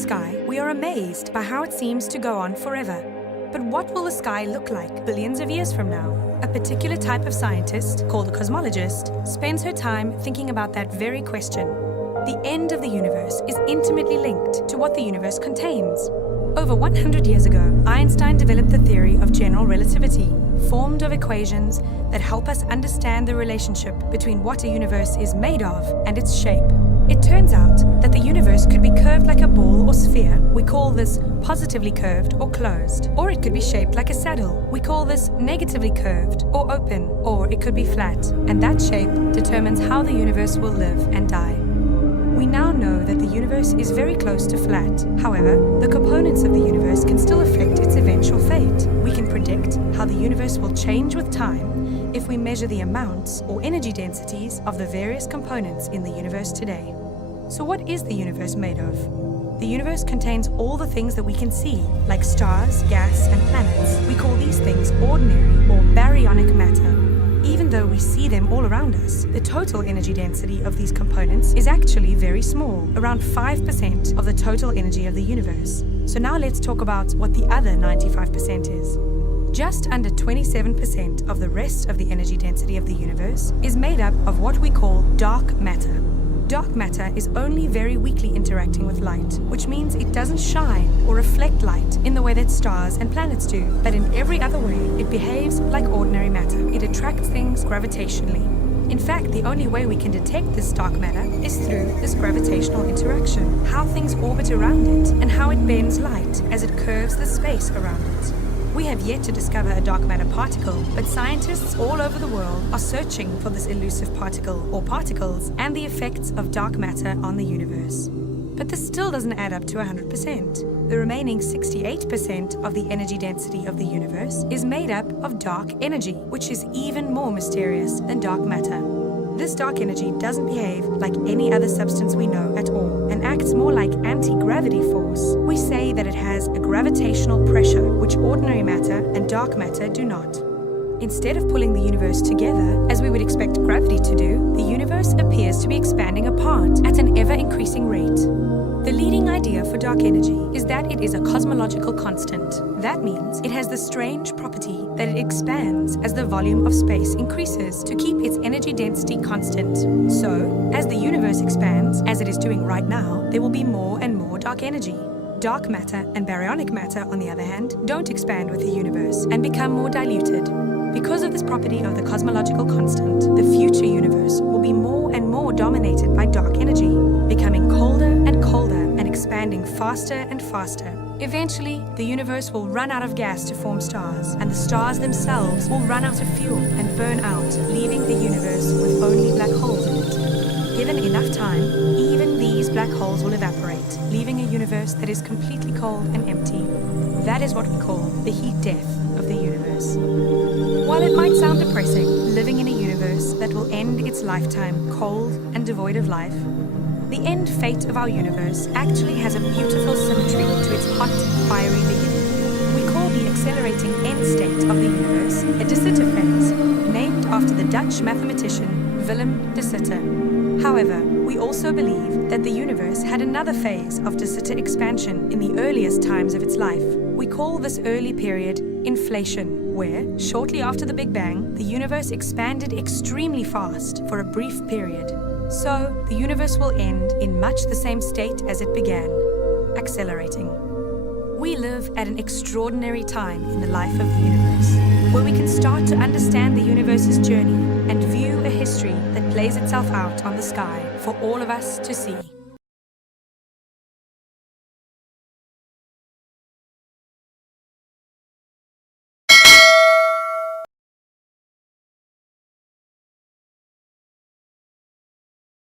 sky, we are amazed by how it seems to go on forever. But what will the sky look like billions of years from now? A particular type of scientist, called a cosmologist, spends her time thinking about that very question. The end of the universe is intimately linked to what the universe contains. Over 100 years ago, Einstein developed the theory of general relativity, formed of equations that help us understand the relationship between what a universe is made of and its shape. It turns out that the universe could be curved like a ball or sphere. We call this positively curved or closed. Or it could be shaped like a saddle. We call this negatively curved or open. Or it could be flat. And that shape determines how the universe will live and die. We now know that the universe is very close to flat. However, the components of the universe can still affect its eventual fate. We can predict how the universe will change with time if we measure the amounts or energy densities of the various components in the universe today. So what is the universe made of? The universe contains all the things that we can see, like stars, gas, and planets. We call these things ordinary or baryonic matter. Even though we see them all around us, the total energy density of these components is actually very small, around 5% of the total energy of the universe. So now let's talk about what the other 95% is. Just under 27% of the rest of the energy density of the universe is made up of what we call dark matter. Dark matter is only very weakly interacting with light, which means it doesn't shine or reflect light in the way that stars and planets do. But in every other way, it behaves like ordinary matter. It attracts things gravitationally. In fact, the only way we can detect this dark matter is through this gravitational interaction, how things orbit around it and how it bends light as it curves the space around it. We have yet to discover a dark matter particle, but scientists all over the world are searching for this elusive particle or particles and the effects of dark matter on the universe. But this still doesn't add up to 100%. The remaining 68% of the energy density of the universe is made up of dark energy, which is even more mysterious than dark matter. This dark energy doesn't behave like any other substance we know at all and acts more like anti-gravity force. We say that it has a gravitational pressure, which ordinary matter and dark matter do not. Instead of pulling the universe together, as we would expect gravity to do, the universe appears to be expanding apart at an ever-increasing rate. The leading idea for dark energy is that it is a cosmological constant. That means it has the strange property that it expands as the volume of space increases to keep its energy density constant. So, as the universe expands, as it is doing right now, there will be more and more dark energy. Dark matter and baryonic matter, on the other hand, don't expand with the universe and become more diluted. Because of this property of the cosmological constant, the future universe will be more and more dominated by dark energy, becoming colder and colder and expanding faster and faster. Eventually, the universe will run out of gas to form stars, and the stars themselves will run out of fuel and burn out, leaving the universe with only black holes in it. Given enough time, even these black holes will evaporate, leaving a universe that is completely cold and empty. That is what we call the heat death of the universe. While it might sound depressing, living in a universe that will end its lifetime cold and devoid of life, the end fate of our universe actually has a beautiful symmetry to its hot, fiery beginning. We call the accelerating end state of the universe a De Sitter phase, named after the Dutch mathematician Willem de Sitter. However, we also believe that the universe had another phase of De Sitter expansion in the earliest times of its life. We call this early period inflation, where, shortly after the Big Bang, the universe expanded extremely fast for a brief period. So, the universe will end in much the same state as it began, accelerating. We live at an extraordinary time in the life of the universe, where we can start to understand the universe's journey and view a history that plays itself out on the sky for all of us to see.